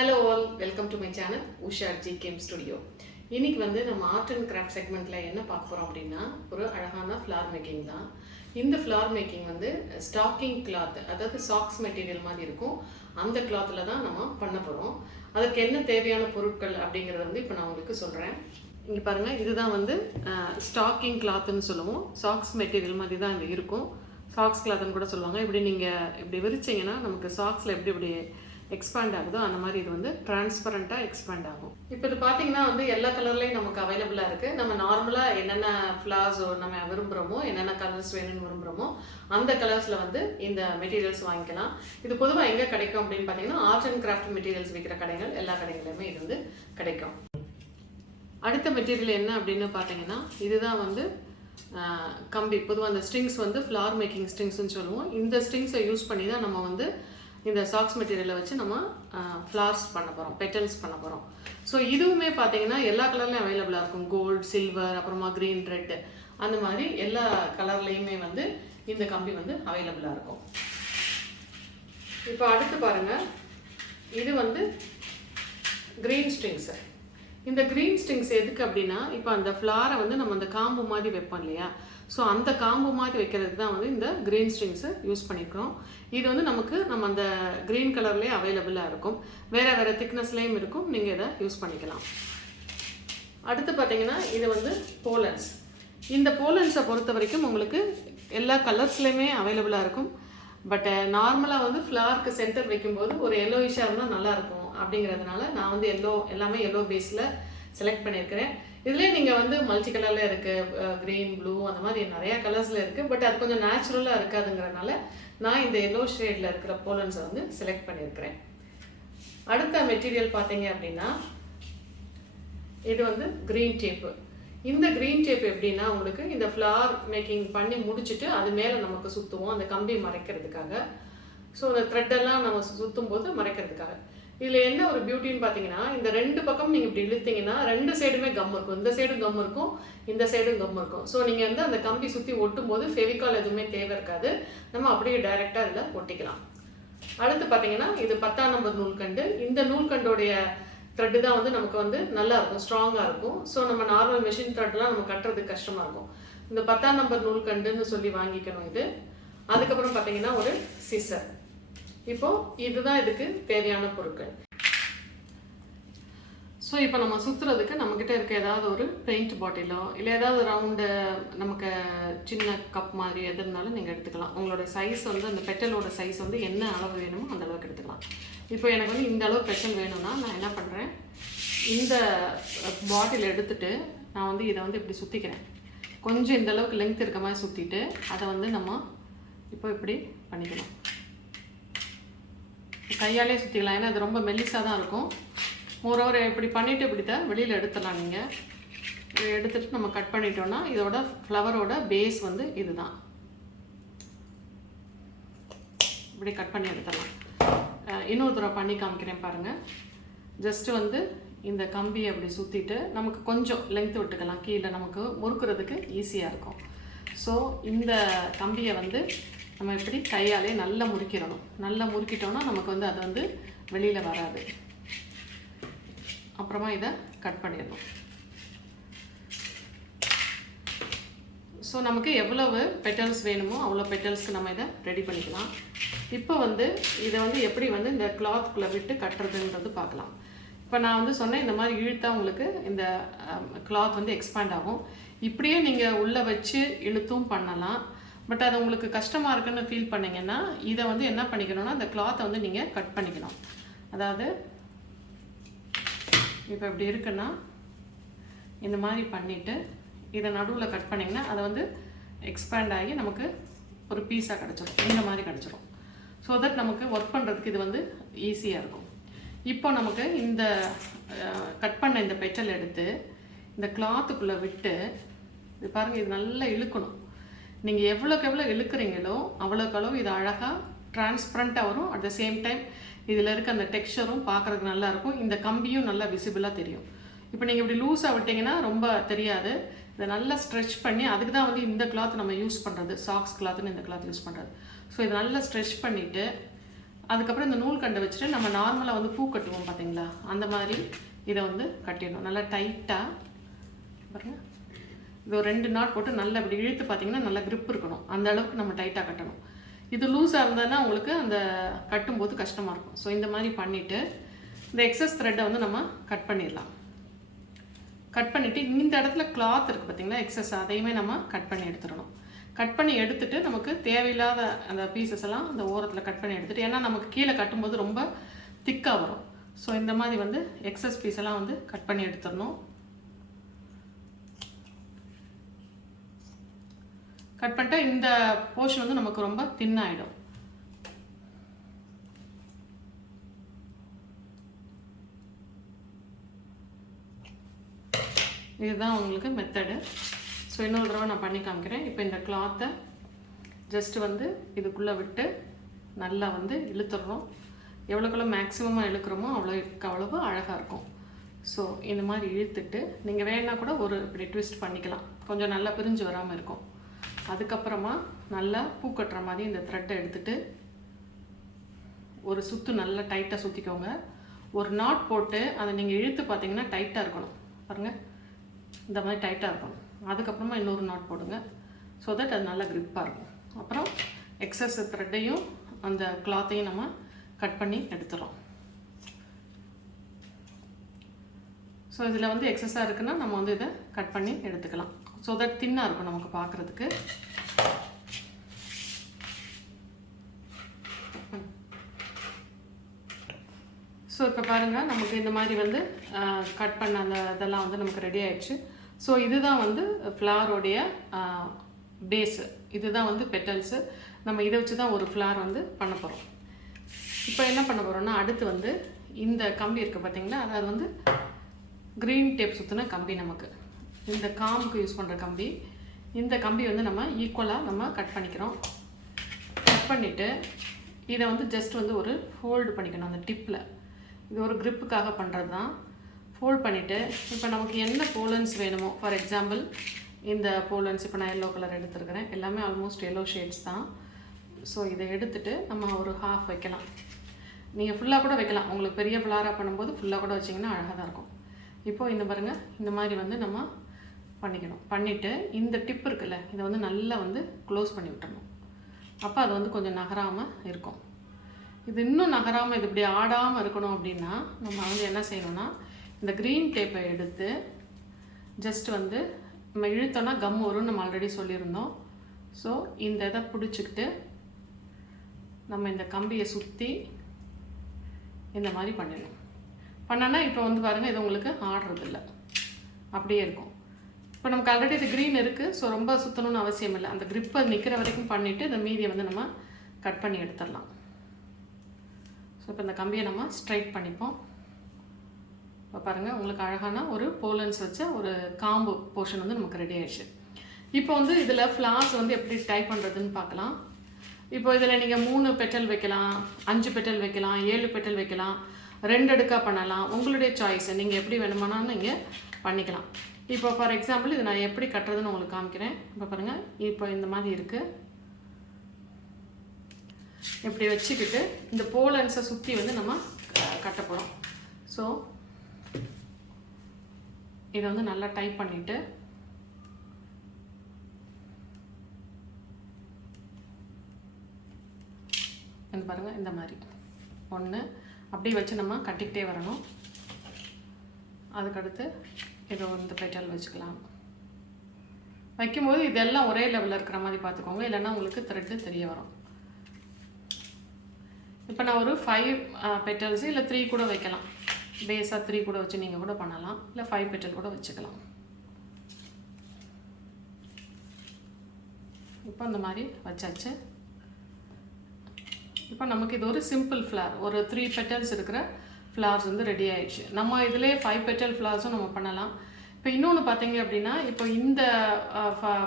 Hello all, welcome to my channel Usha GKM Studio. இன்னைக்கு வந்து நம்ம ஆர்ட் அண்ட் கிராஃப்ட் செக்மெண்ட்ல என்ன பார்க்க போறோம் அப்படினா ஒரு அழகான ஃப்ளவர் மேக்கிங் தான். இந்த ஃப்ளவர் மேக்கிங் வந்து ஸ்டாக்கிங் கிளாத், அதாவது சாக்ஸ் மெட்டீரியல் மாதிரி இருக்கும். அந்த கிளாத்ல தான் நம்ம பண்ண போறோம். அதுக்கு என்ன தேவையான பொருட்கள் அப்படிங்கறத வந்து இப்போ நான் உங்களுக்கு சொல்றேன். இங்க பாருங்க, இதுதான் வந்து ஸ்டாக்கிங் கிளாத்னு சொல்லுவோம். சாக்ஸ் மெட்டீரியல் மாதிரி தான் இது இருக்கும். சாக்ஸ் கிளாத்னு கூட சொல்லுவாங்க. இப்படி நீங்க இப்படி விரிச்சீங்கன்னா நமக்கு சாக்ஸ்ல எப்படி எக்ஸ்பேண்ட் ஆகுதோ அந்த மாதிரி இது வந்து டிரான்ஸ்பரண்டாக எக்ஸ்பேண்ட் ஆகும். இப்போ இது பார்த்தீங்கன்னா வந்து எல்லா கலர்லேயும் நமக்கு அவைலபிளாக இருக்குது. நம்ம நார்மலாக என்னென்ன ஃப்ளார்ஸ் நம்ம விரும்புகிறோமோ, என்னென்ன கலர்ஸ் வேணும்னு விரும்புகிறோமோ அந்த கலர்ஸில் வந்து இந்த மெட்டீரியல்ஸ் வாங்கிக்கலாம். இது பொதுவாக எங்கே கிடைக்கும் அப்படின்னு பார்த்தீங்கன்னா ஆர்ட் அண்ட் கிராஃப்ட் மெட்டீரியல்ஸ் விற்கிற கடைகள் எல்லா கடைகளையுமே இது வந்து கிடைக்கும். அடுத்த மெட்டீரியல் என்ன அப்படின்னு பார்த்தீங்கன்னா, இதுதான் வந்து கம்பி. பொதுவாக அந்த ஸ்ட்ரிங்ஸ் வந்து ஃப்ளவர் மேக்கிங் ஸ்ட்ரிங்ஸ்ன்னு சொல்லுவோம். இந்த ஸ்ட்ரிங்ஸை யூஸ் பண்ணி தான் நம்ம வந்து இந்த சாக்ஸ் மெட்டீரியலை வச்சு நம்ம ஃப்ளார்ஸ் பண்ண போகிறோம், பெட்டல்ஸ் பண்ண போகிறோம். ஸோ இதுவுமே பார்த்தீங்கன்னா எல்லா கலர்லையும் அவைலபிளாக இருக்கும். கோல்டு, சில்வர், அப்புறமா க்ரீன், ரெட், அந்த மாதிரி எல்லா கலர்லேயுமே வந்து இந்த கம்பி வந்து அவைலபிளாக இருக்கும். இப்போ அடுத்து பாருங்கள், இது வந்து க்ரீன் ஸ்ட்ரிங்ஸு. இந்த க்ரீன் ஸ்ட்ரிங்ஸ் எதுக்கு அப்படின்னா, இப்போ அந்த ஃப்ளாரை வந்து நம்ம அந்த காம்பு மாதிரி வைப்போம் இல்லையா, ஸோ அந்த காம்பு மாதிரி வைக்கிறதுக்கு தான் வந்து இந்த க்ரீன் ஸ்ட்ரிங்ஸை யூஸ் பண்ணிக்கிறோம். இது வந்து நம்ம அந்த க்ரீன் கலர்லேயே அவைலபிளாக இருக்கும். வேறு திக்னஸ்லேயும் இருக்கும். நீங்கள் இதை யூஸ் பண்ணிக்கலாம். அடுத்து பார்த்தீங்கன்னா, இது வந்து போலன்ஸ். இந்த போலன்ஸை பொறுத்த வரைக்கும் உங்களுக்கு எல்லா கலர்ஸ்லேயுமே அவைலபிளாக இருக்கும். பட் நார்மலாக வந்து ஃப்ளாருக்கு சென்டர் வைக்கும்போது ஒரு எல்லோயிஷாக இருந்தால் நல்லாயிருக்கும். அப்படிங்கிறதுனால நான் வந்து எல்லாமே எல்லோ பேஸில் செலக்ட் பண்ணியிருக்கிறேன். இதுலேயே நீங்கள் வந்து மல்டி கலரில் இருக்குது, க்ரீன், ப்ளூ, அந்த மாதிரி நிறையா கலர்ஸில் இருக்குது. பட் அது கொஞ்சம் நேச்சுரலாக இருக்காதுங்கிறதுனால நான் இந்த எல்லோ ஷேடில் இருக்கிற போலன்ஸை வந்து செலக்ட் பண்ணியிருக்கிறேன். அடுத்த மெட்டீரியல் பார்த்தீங்க அப்படின்னா, இது வந்து க்ரீன் டேப்பு. இந்த க்ரீன் டேப் எப்படின்னா, உங்களுக்கு இந்த ஃப்ளவர் மேக்கிங் பண்ணி முடிச்சுட்டு அது மேலே நமக்கு சுற்றுவோம், அந்த கம்பி மறைக்கிறதுக்காக. ஸோ அந்த த்ரெட்டெல்லாம் நம்ம சுற்றும் போது மறைக்கிறதுக்காக. இதில் என்ன ஒரு பியூட்டின்னு பார்த்தீங்கன்னா, இந்த ரெண்டு பக்கம் நீங்கள் இப்படி இழுத்தீங்கன்னா ரெண்டு சைடுமே கம் இருக்கும். இந்த சைடும் கம் இருக்கும், இந்த சைடும் கம் இருக்கும். ஸோ நீங்கள் வந்து அந்த கம்பி சுற்றி ஒட்டும் போது ஃபெவிகால் எதுவுமே தேவை இருக்காது. நம்ம அப்படியே டைரெக்டாக இதில் ஒட்டிக்கலாம். அடுத்து பார்த்தீங்கன்னா, இது 10ஆம் நம்பர் நூல்கண்டு. இந்த நூல்கண்டோடைய த்ரெட்டு தான் வந்து நமக்கு வந்து நல்லா இருக்கும், ஸ்ட்ராங்காக இருக்கும். ஸோ நம்ம நார்மல் மெஷின் த்ரெட்லாம் நம்ம கட்டுறதுக்கு கஷ்டமாக இருக்கும். இந்த 10ஆம் நம்பர் நூல்கண்டுன்னு சொல்லி வாங்கிக்கணும் இது. அதுக்கப்புறம் பார்த்தீங்கன்னா ஒரு சிசர். இப்போது இதுதான் இதுக்கு தேவையான பொருட்கள். ஸோ இப்போ நம்ம சுற்றுறதுக்கு நம்மக்கிட்ட இருக்க ஏதாவது ஒரு பெயிண்ட் பாட்டிலோ இல்லை ஏதாவது ரவுண்டு நமக்கு சின்ன கப் மாதிரி எது இருந்தாலும் நீங்கள் எடுத்துக்கலாம். உங்களோட சைஸ் வந்து அந்த பெட்டலோட சைஸ் வந்து என்ன அளவு வேணுமோ அந்த அளவுக்கு எடுத்துக்கலாம். இப்போ எனக்கு வந்து இந்த அளவு பெட்டல் வேணும்னா நான் என்ன பண்ணுறேன், இந்த பாட்டில் எடுத்துகிட்டு நான் வந்து இதை வந்து இப்படி சுற்றிக்கிறேன். கொஞ்சம் இந்த அளவுக்கு லெங்க் இருக்க மாதிரி சுற்றிட்டு அதை வந்து நம்ம இப்போ இப்படி பண்ணிக்கணும். கையாலே சுற்றிக்கலாம், ஏன்னா அது ரொம்ப மெல்லிஸாக தான் இருக்கும். மோரோவர் இப்படி பண்ணிவிட்டு இப்படி தான் வெளியில் எடுத்துடலாம். நீங்கள் எடுத்துகிட்டு நம்ம கட் பண்ணிட்டோன்னா இதோட ஃப்ளவரோட பேஸ் வந்து இதுதான். இப்படி கட் பண்ணி எடுத்துடலாம். இன்னொரு தடவை பண்ணி காமிக்கிறேன் பாருங்கள். ஜஸ்ட்டு வந்து இந்த கம்பியை அப்படி சுற்றிட்டு நமக்கு கொஞ்சம் லெங்க்த் விட்டுக்கலாம், கீழே நமக்கு முறுக்கிறதுக்கு ஈஸியாக இருக்கும். ஸோ இந்த கம்பியை வந்து நம்ம இப்படி கையாலே நல்லா முறுக்கிடணும். நல்லா முறுக்கிட்டோன்னா நமக்கு வந்து அது வந்து வெளியில் வராது. அப்புறமா இதை கட் பண்ணிடணும். ஸோ நமக்கு எவ்வளவு பெட்டல்ஸ் வேணுமோ அவ்வளோ பெட்டல்ஸ்க்கு நம்ம இதை ரெடி பண்ணிக்கலாம். இப்போ வந்து இதை வந்து எப்படி வந்து இந்த கிளாத்துக்குள்ளே விட்டு கட்டுறதுன்றது பார்க்கலாம். இப்போ நான் வந்து சொன்னேன், இந்த மாதிரி இழுத்தா உங்களுக்கு இந்த கிளாத் வந்து எக்ஸ்பேண்ட் ஆகும். இப்படியே நீங்கள் உள்ளே வச்சு இழுத்தும் பண்ணலாம். பட் அது உங்களுக்கு கஷ்டமாக இருக்குன்னு ஃபீல் பண்ணிங்கன்னா இதை வந்து என்ன பண்ணிக்கணும்னா, இந்த கிளாத்தை வந்து நீங்கள் கட் பண்ணிக்கணும். அதாவது இப்போ இப்படி இருக்குன்னா இந்த மாதிரி பண்ணிவிட்டு இதை நடுவில் கட் பண்ணிங்கன்னா அதை வந்து எக்ஸ்பேண்ட் ஆகி நமக்கு ஒரு பீஸாக கிடச்சிடும், இந்த மாதிரி கிடச்சிடும். ஸோ தட் நமக்கு ஒர்க் பண்ணுறதுக்கு இது வந்து ஈஸியாக இருக்கும். இப்போ நமக்கு இந்த கட் பண்ண இந்த பெட்டல் எடுத்து இந்த கிளாத்துக்குள்ளே விட்டு இது பாருங்கள், இது நல்லா இழுக்கணும். நீங்கள் எவ்வளோக்கு எவ்வளோ இழுக்கிறீங்களோ அவ்வளோக்களவு இது அழகாக டிரான்ஸ்பரண்ட்டாக வரும். அட் த சேம் டைம் இதில் இருக்க அந்த டெக்ஸ்சரும் பார்க்குறதுக்கு நல்லாயிருக்கும். இந்த கம்பியும் நல்லா விசிபிளாக தெரியும். இப்போ நீங்கள் இப்படி லூஸாக விட்டிங்கன்னா ரொம்ப தெரியாது. இதை நல்லா ஸ்ட்ரெச் பண்ணி, அதுக்கு தான் வந்து இந்த கிளாத் நம்ம யூஸ் பண்ணுறது, சாக்ஸ் கிளாத்துன்னு இந்த கிளாத் யூஸ் பண்ணுறது. ஸோ இதை நல்லா ஸ்ட்ரெச் பண்ணிவிட்டு அதுக்கப்புறம் இந்த நூல் கண்டை வச்சுட்டு நம்ம நார்மலாக வந்து பூ கட்டுவோம் பார்த்தீங்களா, அந்த மாதிரி இதை வந்து கட்டிடணும். நல்லா டைட்டாக பாருங்கள், இது ஒரு 2 நாட் போட்டு நல்லா இப்படி இழுத்து பார்த்தீங்கன்னா நல்லா grip இருக்கணும். அந்த அளவுக்கு நம்ம டைட்டாக கட்டணும். இது லூஸாக இருந்ததுன்னா உங்களுக்கு அந்த கட்டும்போது கஷ்டமாக இருக்கும். ஸோ இந்த மாதிரி பண்ணிவிட்டு இந்த எக்ஸஸ் த்ரெட்டை வந்து நம்ம கட் பண்ணிடலாம். கட் பண்ணிவிட்டு இந்த இடத்துல கிளாத் இருக்குது பார்த்தீங்களா, எக்ஸஸ், அதையுமே நம்ம கட் பண்ணி எடுத்துடணும். கட் பண்ணி எடுத்துகிட்டு நமக்கு தேவையில்லாத அந்த பீசஸ் எல்லாம் அந்த ஓரத்தில் கட் பண்ணி எடுத்துகிட்டு, ஏன்னா நமக்கு கீழே கட்டும்போது ரொம்ப திக்காக வரும். ஸோ இந்த மாதிரி வந்து எக்ஸஸ் பீஸ் எல்லாம் வந்து கட் பண்ணி எடுத்துடணும். கட் பண்ணிட்டா இந்த போர்ஷன் வந்து நமக்கு ரொம்ப தின்னாயிடும். இதுதான் உங்களுக்கு மெத்தடு. ஸோ இன்னொரு தடவை நான் பண்ணி காமிக்கிறேன். இப்போ இந்த கிளாத்தை ஜஸ்ட்டு வந்து இதுக்குள்ளே விட்டு நல்லா வந்து இழுத்துடுறோம். எவ்வளோக்குள்ள மேக்ஸிமமாக இழுக்கிறோமோ அவ்வளவு அழகாக இருக்கும். ஸோ இந்த மாதிரி இழுத்துட்டு நீங்கள் வேணா கூட ஒரு இப்படி ட்விஸ்ட் பண்ணிக்கலாம், கொஞ்சம் நல்லா பிரிஞ்சு வராமல் இருக்கும். அதுக்கப்புறமா நல்லா பூ கட்டுற மாதிரி இந்த த்ரெட்டை எடுத்துகிட்டு ஒரு சுற்று நல்லா டைட்டாக சுற்றிக்கோங்க. ஒரு நாட் போட்டு அதை நீங்கள் இழுத்து பார்த்தீங்கன்னா டைட்டாக இருக்கணும். பாருங்கள், இந்த மாதிரி டைட்டாக இருக்கணும். அதுக்கப்புறமா இன்னொரு நாட் போடுங்க, ஸோ தட் அது நல்லா grip-ஆக இருக்கும். அப்புறம் எக்ஸஸ் த்ரெட்டையும் அந்த கிளாத்தையும் நம்ம கட் பண்ணி எடுத்துகிறோம். ஸோ இதில் வந்து எக்ஸஸாக இருக்குன்னா நம்ம வந்து இதை கட் பண்ணி எடுத்துக்கலாம். ஸோ தட் தின்னாக இருக்கும் நமக்கு பார்க்குறதுக்கு. ஸோ இப்போ பாருங்கள், நமக்கு இந்த மாதிரி வந்து கட் பண்ண அந்த இதெல்லாம் வந்து நமக்கு ரெடி ஆயிடுச்சு. ஸோ இதுதான் வந்து ஃப்ளாரோடைய பேஸு, இதுதான் வந்து பெட்டல்ஸு. நம்ம இதை வச்சு தான் ஒரு ஃப்ளார் வந்து பண்ண போகிறோம். இப்போ என்ன பண்ண போகிறோம்னா, அடுத்து வந்து இந்த கம்பி இருக்குது பார்த்தீங்களா, அதாவது வந்து க்ரீன் டேப் சுற்றின கம்பி, நமக்கு இந்த காம்புக்கு யூஸ் பண்ணுற கம்பி. இந்த கம்பி வந்து நம்ம ஈக்குவலாக நம்ம கட் பண்ணிக்கிறோம். கட் பண்ணிவிட்டு இதை வந்து ஜஸ்ட் வந்து ஒரு ஃபோல்டு பண்ணிக்கணும் அந்த டிப்பில். இது ஒரு grip-க்காக பண்ணுறது தான். ஃபோல்ட் பண்ணிவிட்டு இப்போ நமக்கு என்ன போலன்ஸ் வேணுமோ, ஃபார் எக்ஸாம்பிள் இந்த போலன்ஸ் இப்போ நான் எல்லோ கலர் எடுத்துருக்கிறேன், எல்லாமே ஆல்மோஸ்ட் எல்லோ ஷேட்ஸ் தான். ஸோ இதை எடுத்துகிட்டு நம்ம ஒரு ஹாஃப் வைக்கலாம். நீங்கள் ஃபுல்லாக கூட வைக்கலாம், உங்களுக்கு பெரிய ஃப்ளாராக பண்ணும்போது ஃபுல்லாக கூட வச்சிங்கன்னா அழகாக தான் இருக்கும். இப்போது இந்த பாருங்கள், இந்த மாதிரி வந்து நம்ம பண்ணிக்கணும். பண்ணிவிட்டு இந்த டிப் இருக்குல்ல, இதை வந்து நல்லா வந்து க்ளோஸ் பண்ணி விட்டுறணும். அப்போ அது வந்து கொஞ்சம் நகராமல் இருக்கும். இது இன்னும் நகராமல் இது இப்படி ஆடாமல் இருக்கணும் அப்படின்னா நம்ம வந்து என்ன செய்யணும்னா, இந்த க்ரீன் டேப்பை எடுத்து ஜஸ்ட் வந்து நம்ம இழுத்தோன்னா கம் வரும்னு நம்ம ஆல்ரெடி சொல்லியிருந்தோம். ஸோ இந்த இதை பிடிச்சிக்கிட்டு நம்ம இந்த கம்பியை சுற்றி இந்த மாதிரி பண்ணிடணும். பண்ணோன்னா இப்போ வந்து பாருங்கள், இது உங்களுக்கு ஆடுறதில்ல, அப்படியே இருக்கும். இப்போ நமக்கு ஆல்ரெடி இது க்ரீன் இருக்குது, ஸோ ரொம்ப சுற்றணும்னு அவசியம் இல்லை. அந்த grip நிற்கிற வரைக்கும் பண்ணிவிட்டு இந்த மீதியை வந்து நம்ம கட் பண்ணி எடுத்துடலாம். ஸோ இப்போ இந்த கம்பியை நம்ம ஸ்ட்ரைட் பண்ணிப்போம். இப்போ பாருங்கள், உங்களுக்கு அழகான ஒரு போலன்ஸ் வச்ச ஒரு காம்பு போர்ஷன் வந்து நமக்கு ரெடி ஆயிடுச்சு. இப்போ வந்து இதில் ஃப்ளார்ஸ் வந்து எப்படி டைப் பண்ணுறதுன்னு பார்க்கலாம். இப்போ இதில் நீங்கள் 3 பெட்டல் வைக்கலாம், 5 பெட்டல் வைக்கலாம், 7 பெட்டல் வைக்கலாம், 2 அடுக்காக பண்ணலாம். உங்களுடைய சாய்ஸ், நீங்கள் எப்படி வேணுமானாலும் நீங்கள் பண்ணிக்கலாம். இப்போ ஃபார் எக்ஸாம்பிள் இது நான் எப்படி கட்டுறதுன்னு உங்களுக்கு காமிக்கிறேன். இப்போ பாருங்கள், இப்போ இந்த மாதிரி இருக்குது. இப்படி வச்சுக்கிட்டு இந்த போலன்ஸை சுற்றி வந்து நம்ம கட்ட போகிறோம். ஸோ இதை வந்து நல்லா டைப் பண்ணிவிட்டு பாருங்கள், இந்த மாதிரி ஒன்று அப்படியே வச்சு நம்ம கட்டிக்கிட்டே வரணும். அதுக்கடுத்து இதை வந்து பெட்டல் வச்சுக்கலாம். வைக்கும்போது இதெல்லாம் ஒரே லெவலில் இருக்கிற மாதிரி பார்த்துக்கோங்க, இல்லைன்னா உங்களுக்கு த்ரெட்டு தெரிய வரும். இப்போ நான் ஒரு 5 பெட்டல்ஸு இல்லை 3 கூட வைக்கலாம். பேஸாக 3 கூட வச்சு நீங்கள் கூட பண்ணலாம், இல்லை 5 பெட்டல் கூட வச்சுக்கலாம். இப்போ இந்த மாதிரி வச்சாச்சு. இப்போ நமக்கு இது ஒரு சிம்பிள் ஃப்ளார், ஒரு 3 பெட்டல்ஸ் இருக்கிற ஃப்ளார்ஸ் வந்து ரெடி ஆயிடுச்சு. நம்ம இதிலே 5 பெட்டல் ஃப்ளார்ஸும் நம்ம பண்ணலாம். இப்போ இன்னொன்று பார்த்தீங்க அப்படின்னா, இப்போ இந்த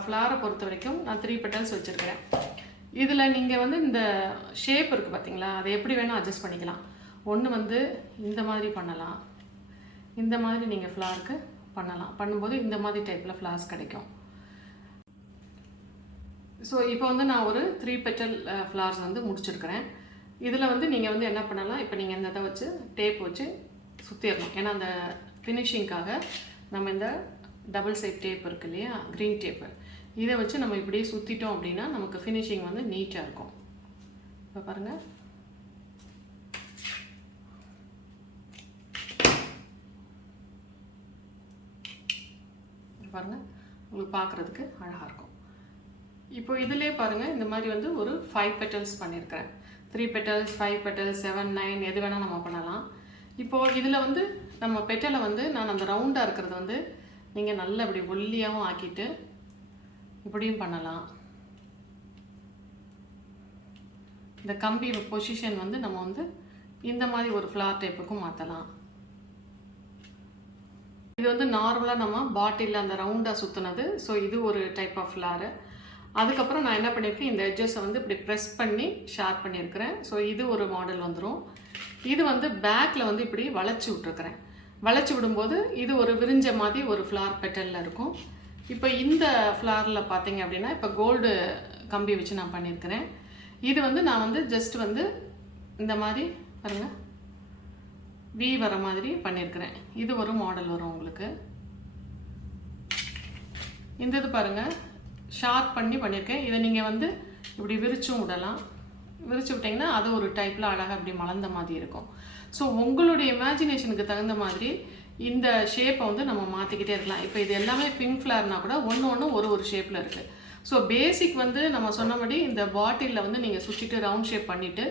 ஃப்ளாரை பொறுத்த வரைக்கும் நான் 3 பெட்டல்ஸ் வச்சுருக்கிறேன். இதில் நீங்கள் வந்து இந்த ஷேப் இருக்குது பார்த்தீங்களா, அதை எப்படி வேணால் அட்ஜஸ்ட் பண்ணிக்கலாம். ஒன்று வந்து இந்த மாதிரி பண்ணலாம், இந்த மாதிரி நீங்கள் ஃப்ளாருக்கு பண்ணலாம். பண்ணும்போது இந்த மாதிரி டைப்பில் ஃப்ளார்ஸ் கிடைக்கும். ஸோ இப்போ வந்து நான் ஒரு 3 பெட்டல் ஃப்ளார்ஸ் வந்து முடிச்சிருக்கிறேன். இதில் வந்து நீங்கள் வந்து என்ன பண்ணலாம், இப்போ நீங்கள் இந்த இதை வச்சு டேப் வச்சு சுற்றிடணும். ஏன்னா அந்த ஃபினிஷிங்காக நம்ம இந்த டபுள் சைட் டேப் இருக்கு இல்லையா, க்ரீன் டேப்பு, இதை வச்சு நம்ம இப்படியே சுற்றிட்டோம் அப்படின்னா நமக்கு ஃபினிஷிங் வந்து நீட்டாக இருக்கும். இப்போ பாருங்கள், பாருங்கள், உங்களுக்கு பார்க்குறதுக்கு அழகாக இருக்கும். இப்போ இதிலே பாருங்கள், இந்த மாதிரி வந்து ஒரு 5 பெட்டல்ஸ் பண்ணியிருக்கிறேன். 3 பெட்டல்ஸ், 5 பெட்டல்ஸ், 7, 9 எது வேணால் நம்ம பண்ணலாம். இப்போது இதில் வந்து நம்ம பெட்டலை வந்து நான் அந்த ரவுண்டாக இருக்கிறது வந்து நீங்கள் நல்லா இப்படி ஒல்லியாகவும் ஆக்கிட்டு இப்படியும் பண்ணலாம். இந்த கம்பி பொசிஷன் வந்து நம்ம வந்து இந்த மாதிரி ஒரு ஃப்ளார் டைப்புக்கும் மாற்றலாம். இது வந்து நார்மலாக நம்ம பாட்டிலில் அந்த ரவுண்டாக சுற்றுனது. ஸோ இது ஒரு டைப் ஆஃப் ஃப்ளாரு. அதுக்கப்புறம் நான் என்ன பண்ணியிருக்கேன், இந்த எட்ஜஸை வந்து இப்படி ப்ரெஸ் பண்ணி ஷார்ப் பண்ணியிருக்கிறேன். ஸோ இது ஒரு மாடல் வந்துடும். இது வந்து பேக்கில் வந்து இப்படி வளைச்சி விட்ருக்கிறேன். வளைச்சி விடும்போது இது ஒரு விரிஞ்ச மாதிரி ஒரு ஃப்ளார் பெட்டலில் இருக்கும். இப்போ இந்த ஃப்ளாரில் பார்த்தீங்க அப்படின்னா இப்போ கோல்டு கம்பி வச்சு நான் பண்ணியிருக்கிறேன். இது வந்து நான் வந்து ஜஸ்ட் வந்து இந்த மாதிரி பாருங்கள் வி வர மாதிரி பண்ணியிருக்கிறேன். இது ஒரு மாடல் வரும் உங்களுக்கு. இந்த இது பாருங்கள் ஷார்ப் பண்ணி பண்ணியிருக்கேன். இதை நீங்கள் வந்து இப்படி விரிச்சும் விடலாம். விரிச்சு விட்டிங்கன்னா அது ஒரு டைப்பில் அழகாக இப்படி மலர்ந்த மாதிரி இருக்கும். ஸோ உங்களுடைய இமேஜினேஷனுக்கு தகுந்த மாதிரி இந்த ஷேப்பை வந்து நம்ம மாற்றிக்கிட்டே இருக்கலாம். இப்போ இது எல்லாமே பிங்க் ஃப்ளார்னா கூட ஒன்று ஒன்று ஒரு ஷேப்பில் இருக்குது. ஸோ பேசிக் வந்து நம்ம சொன்னபடி இந்த பாட்டிலில் வந்து நீங்கள் சுற்றிட்டு ரவுண்ட் ஷேப் பண்ணிவிட்டு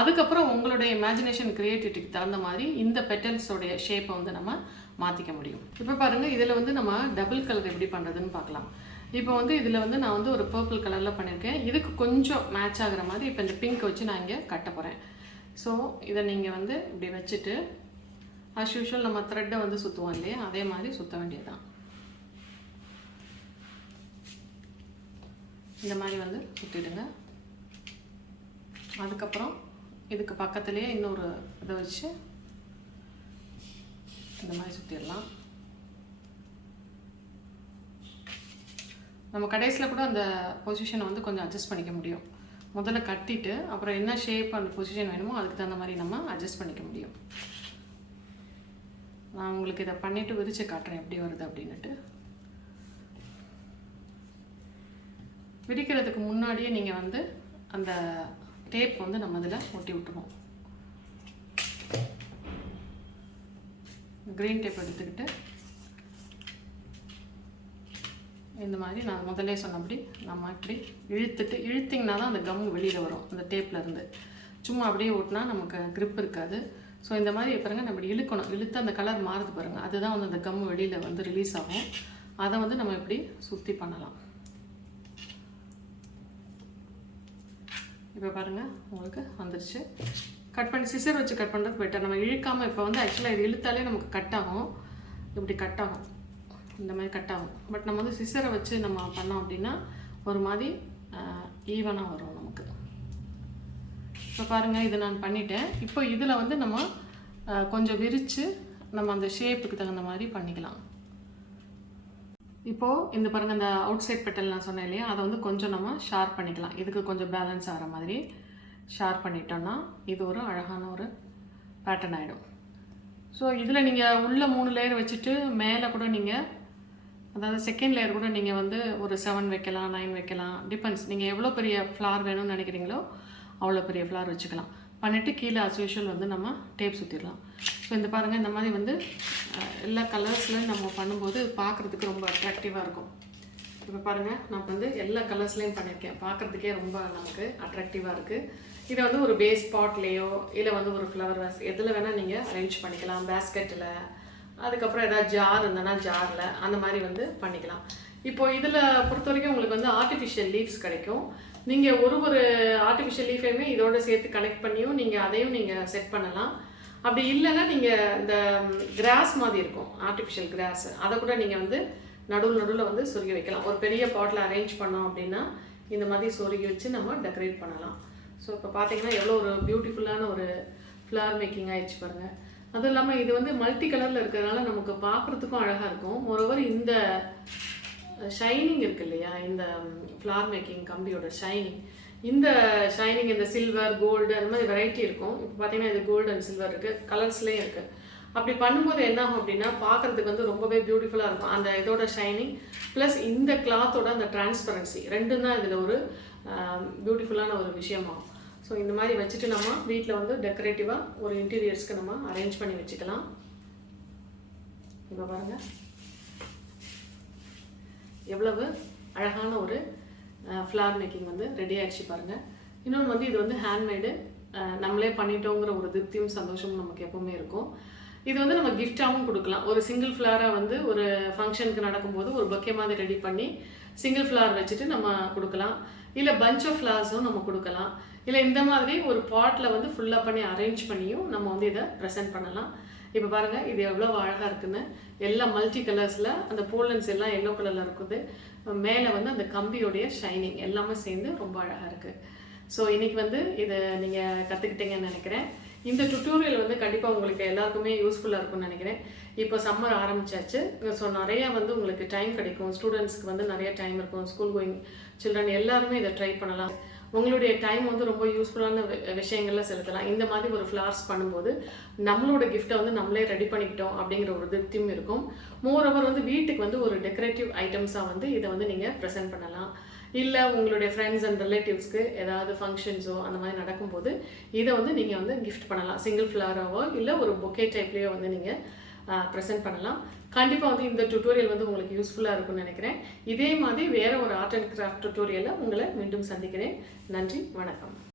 அதுக்கப்புறம் உங்களுடைய இமேஜினேஷன் க்ரியேட்டிவிட்டிக்கு தகுந்த மாதிரி இந்த பெட்டல்ஸோடைய ஷேப்பை வந்து நம்ம மாற்றிக்க முடியும். இப்போ பாருங்கள், இதில் வந்து நம்ம டபுள் கலர் எப்படி பண்ணுறதுன்னு பார்க்கலாம். இப்போ வந்து இதில் வந்து நான் வந்து ஒரு பர்பிள் கலரில் பண்ணியிருக்கேன். இதுக்கு கொஞ்சம் மேட்ச் ஆகிற மாதிரி இப்போ இந்த பிங்க் வச்சு நான் இங்கே கட்ட போகிறேன். ஸோ இதை நீங்கள் வந்து இப்படி வச்சுட்டு அஸ் யூஷுவல் நம்ம த்ரெட்டை வந்து சுற்றுவோம் இல்லையா, அதே மாதிரி சுற்ற வேண்டியதுதான். இந்த மாதிரி வந்து சுற்றிடுங்க. அதுக்கப்புறம் இதுக்கு பக்கத்துலேயே இன்னொரு இதை வச்சு இந்த மாதிரி சுற்றிடலாம். நம்ம கடைசியில் கூட அந்த பொசிஷனை வந்து கொஞ்சம் அட்ஜஸ்ட் பண்ணிக்க முடியும். முதல்ல கட்டிட்டு அப்புறம் என்ன ஷேப் அந்த பொசிஷன் வேணுமோ அதுக்கு தகுந்த மாதிரி நம்ம அட்ஜஸ்ட் பண்ணிக்க முடியும். நான் உங்களுக்கு இதை பண்ணிவிட்டு விரித்து காட்டுறேன் எப்படி வருது அப்படின்ட்டு. விரிக்கிறதுக்கு முன்னாடியே நீங்கள் வந்து அந்த டேப் வந்து நம்ம இதில் ஒட்டி விட்டுருவோம். க்ரீன் டேப் எடுத்துக்கிட்டு இந்த மாதிரி நான் முதல்ல சொன்னபடி நம்ம இப்படி இழுத்திங்கன்னா தான் அந்த கம் வெளியில் வரும் அந்த டேப்லேருந்து. சும்மா அப்படியே ஓட்டினா நமக்கு க்ரிப் இருக்காது. ஸோ இந்த மாதிரி பாருங்கள் நம்ம இப்படி இழுக்கணும். இழுத்து அந்த கலர் மாறுது பாருங்கள், அதுதான் வந்து அந்த கம் வெளியில் வந்து ரிலீஸ் ஆகும். அதை வந்து நம்ம இப்படி சுற்றி பண்ணலாம். இப்போ பாருங்கள் உங்களுக்கு வந்துருச்சு. கட் பண்ணி சிசர் வச்சு கட் பண்ணுறது பெட்டர். நம்ம இழுக்காமல் இப்போ வந்து ஆக்சுவலாக இது இழுத்தாலே நமக்கு கட் ஆகும், இப்படி கட் ஆகும், இந்த மாதிரி கட் ஆகும். பட் நம்ம வந்து சிசரை வச்சு நம்ம பண்ணோம் அப்படின்னா ஒரு மாதிரி ஈவனாக வரும் நமக்கு. இப்போ பாருங்கள் இது நான் பண்ணிட்டேன். இப்போ இதில் வந்து நம்ம கொஞ்சம் விரித்து நம்ம அந்த ஷேப்புக்கு தகுந்த மாதிரி பண்ணிக்கலாம். இப்போது இந்த பாருங்கள் இந்த அவுட் சைட் பெட்டல் நான் சொன்னேன் இல்லையா, அதை வந்து கொஞ்சம் நம்ம ஷார்ப் பண்ணிக்கலாம். இதுக்கு கொஞ்சம் பேலன்ஸ் ஆகிற மாதிரி ஷார்ப் பண்ணிட்டோன்னா இது ஒரு அழகான ஒரு பேட்டர்ன் ஆகிடும். ஸோ இதில் நீங்கள் உள்ள 3 லேயர் வச்சுட்டு மேலே கூட நீங்கள் அதாவது செகண்ட் லேயர் கூட நீங்கள் வந்து ஒரு 7 வைக்கலாம், 9 வைக்கலாம், டிபெண்ட்ஸ். நீங்கள் எவ்வளோ பெரிய ஃப்ளார் வேணும்னு நினைக்கிறீங்களோ அவ்வளோ பெரிய ஃப்ளார் வச்சுக்கலாம். பண்ணிவிட்டு கீழே அஸ் யூஷுவல் வந்து நம்ம டேப் சுற்றிடலாம். ஸோ இந்த பாருங்கள் இந்த மாதிரி வந்து எல்லா கலர்ஸ்லையும் நம்ம பண்ணும்போது பார்க்குறதுக்கு ரொம்ப அட்ராக்டிவாக இருக்கும். இப்போ பாருங்கள் நான் வந்து எல்லா கலர்ஸ்லேயும் பண்ணியிருக்கேன். பார்க்குறதுக்கே ரொம்ப நமக்கு அட்ராக்டிவாக இருக்குது. இதை வந்து ஒரு பேஸ் பாட்லேயோ இல்லை வந்து ஒரு ஃப்ளவர் வாஸ் எதில் வேணால் நீங்கள் அரேஞ்ச் பண்ணிக்கலாம். பேஸ்கெட்டில், அதுக்கப்புறம் ஏதாவது ஜார் இருந்ததுன்னா ஜாரில், அந்த மாதிரி வந்து பண்ணிக்கலாம். இப்போது இதில் பொறுத்த வரைக்கும் உங்களுக்கு வந்து ஆர்டிஃபிஷியல் லீவ்ஸ் கிடைக்கும். நீங்கள் ஒரு ஆர்டிஃபிஷியல் லீஃபையுமே இதோட சேர்த்து கனெக்ட் பண்ணியும் நீங்கள் அதையும் நீங்கள் செட் பண்ணலாம். அப்படி இல்லைன்னா நீங்கள் இந்த கிராஸ் மாதிரி இருக்கும் ஆர்டிஃபிஷியல் கிராஸ், அதை கூட நீங்கள் வந்து நடுவில் வந்து சொருகி வைக்கலாம். ஒரு பெரிய பாட்டில் அரேஞ்ச் பண்ணோம் அப்படின்னா இந்த மாதிரி சொருகி வச்சு நம்ம டெக்கரேட் பண்ணலாம். ஸோ இப்போ பார்த்தீங்கன்னா எவ்வளோ ஒரு பியூட்டிஃபுல்லான ஒரு ஃப்ளவர் மேக்கிங் ஆகிடுச்சு பாருங்கள். அதுவும் இல்லாமல் இது வந்து மல்டி கலரில் இருக்கிறதுனால நமக்கு பார்க்குறதுக்கும் அழகாக இருக்கும். மோரோவர் இந்த ஷைனிங் இருக்குது இல்லையா, இந்த ஃப்ளவர் மேக்கிங் கம்பியோட ஷைனிங், இந்த ஷைனிங் இந்த சில்வர் கோல்டு அந்த மாதிரி வெரைட்டி இருக்கும். இப்போ பார்த்தீங்கன்னா இது கோல்டு அண்ட் சில்வர் இருக்குது, கலர்ஸ்லேயும் இருக்குது. அப்படி பண்ணும்போது என்ன ஆகும் அப்படின்னா பார்க்குறதுக்கு வந்து ரொம்பவே பியூட்டிஃபுல்லாக இருக்கும். அந்த இதோட ஷைனிங் ப்ளஸ் இந்த கிளாத்தோட அந்த டிரான்ஸ்பரன்சி ரெண்டும் தான் இதில் ஒரு பியூட்டிஃபுல்லான ஒரு விஷயமாகும். ஸோ இந்த மாதிரி வச்சுட்டு நம்ம வீட்டில் வந்து டெக்கரேட்டிவாக ஒரு இன்டீரியர்ஸ்க்கு நம்ம அரேஞ்ச் பண்ணி வச்சுக்கலாம். இப்போ பாருங்கள் எவ்வளவு அழகான ஒரு ஃப்ளவர் மேக்கிங் வந்து ரெடி ஆகிடுச்சு பாருங்கள். இன்னொன்று வந்து இது வந்து ஹேண்ட்மேடு, நம்மளே பண்ணிட்டோங்கிற ஒரு திருப்தியும் சந்தோஷமும் நமக்கு எப்போவுமே இருக்கும். இது வந்து நம்ம கிஃப்டாகவும் கொடுக்கலாம். ஒரு சிங்கிள் ஃப்ளவராக வந்து ஒரு ஃபங்க்ஷனுக்கு நடக்கும்போது ஒரு பொக்கே மாதிரி ரெடி பண்ணி சிங்கிள் ஃப்ளவர் வச்சுட்டு நம்ம கொடுக்கலாம். இல்லை பஞ்ச் ஆஃப் ஃப்ளவர்ஸும் நம்ம கொடுக்கலாம். இல்லை இந்த மாதிரி ஒரு பாட்டில் வந்து ஃபுல்லாக பண்ணி அரேஞ்ச் பண்ணியும் நம்ம வந்து இதை ப்ரெசென்ட் பண்ணலாம். இப்போ பாருங்கள் இது எவ்வளோ அழகாக இருக்குன்னு. எல்லாம் மல்டி கலர்ஸில் அந்த போலன்ஸ் எல்லாம் எல்லோ கலரில் இருக்குது. மேலே வந்து அந்த கம்பியோடைய ஷைனிங் எல்லாமே சேர்ந்து ரொம்ப அழகாக இருக்குது. ஸோ இன்றைக்கி வந்து இதை நீங்கள் கற்றுக்கிட்டீங்கன்னு நினைக்கிறேன். இந்த டுட்டோரியல் வந்து கண்டிப்பாக உங்களுக்கு எல்லாருக்குமே யூஸ்ஃபுல்லாக இருக்கும்னு நினைக்கிறேன். இப்போ சம்மர் ஆரம்பிச்சாச்சு. ஸோ நிறையா வந்து உங்களுக்கு டைம் கிடைக்கும். ஸ்டூடெண்ட்ஸ்க்கு வந்து நிறைய டைம் இருக்கும். ஸ்கூல் கோயிங் சில்ட்ரன் எல்லாருமே இதை ட்ரை பண்ணலாம். உங்களுடைய டைம் வந்து ரொம்ப யூஸ்ஃபுல்லான விஷயங்கள்ல செலுத்தலாம். இந்த மாதிரி ஒரு ஃப்ளவர்ஸ் பண்ணும்போது நம்மளோட கிஃப்ட்டை வந்து நம்மளே ரெடி பண்ணிக்கிட்டோம் அப்படிங்கிற ஒரு திருப்தியும் இருக்கும். மோர் ஓவர் வந்து வீட்டுக்கு வந்து ஒரு டெக்கரேட்டிவ் ஐட்டம்ஸாக வந்து இதை வந்து நீங்கள் ப்ரெசென்ட் பண்ணலாம். இல்லை உங்களுடைய ஃப்ரெண்ட்ஸ் அண்ட் ரிலேட்டிவ்ஸ்க்கு ஏதாவது ஃபங்க்ஷன்ஸோ அந்த மாதிரி நடக்கும்போது இதை வந்து நீங்கள் வந்து கிஃப்ட் பண்ணலாம். சிங்கிள் ஃப்ளவராவோ இல்லை ஒரு பொக்கே டைப்லேயோ வந்து நீங்கள் ப்ரெசென்ட் பண்ணலாம். கண்டிப்பாக வந்து இந்த டுட்டோரியல் வந்து உங்களுக்கு யூஸ்ஃபுல்லாக இருக்கும்னு நினைக்கிறேன். இதே மாதிரி வேறு ஒரு ஆர்ட் அண்ட் கிராஃப்ட் டுட்டோரியலை உங்களை மீண்டும் சந்திக்கிறேன். நன்றி, வணக்கம்.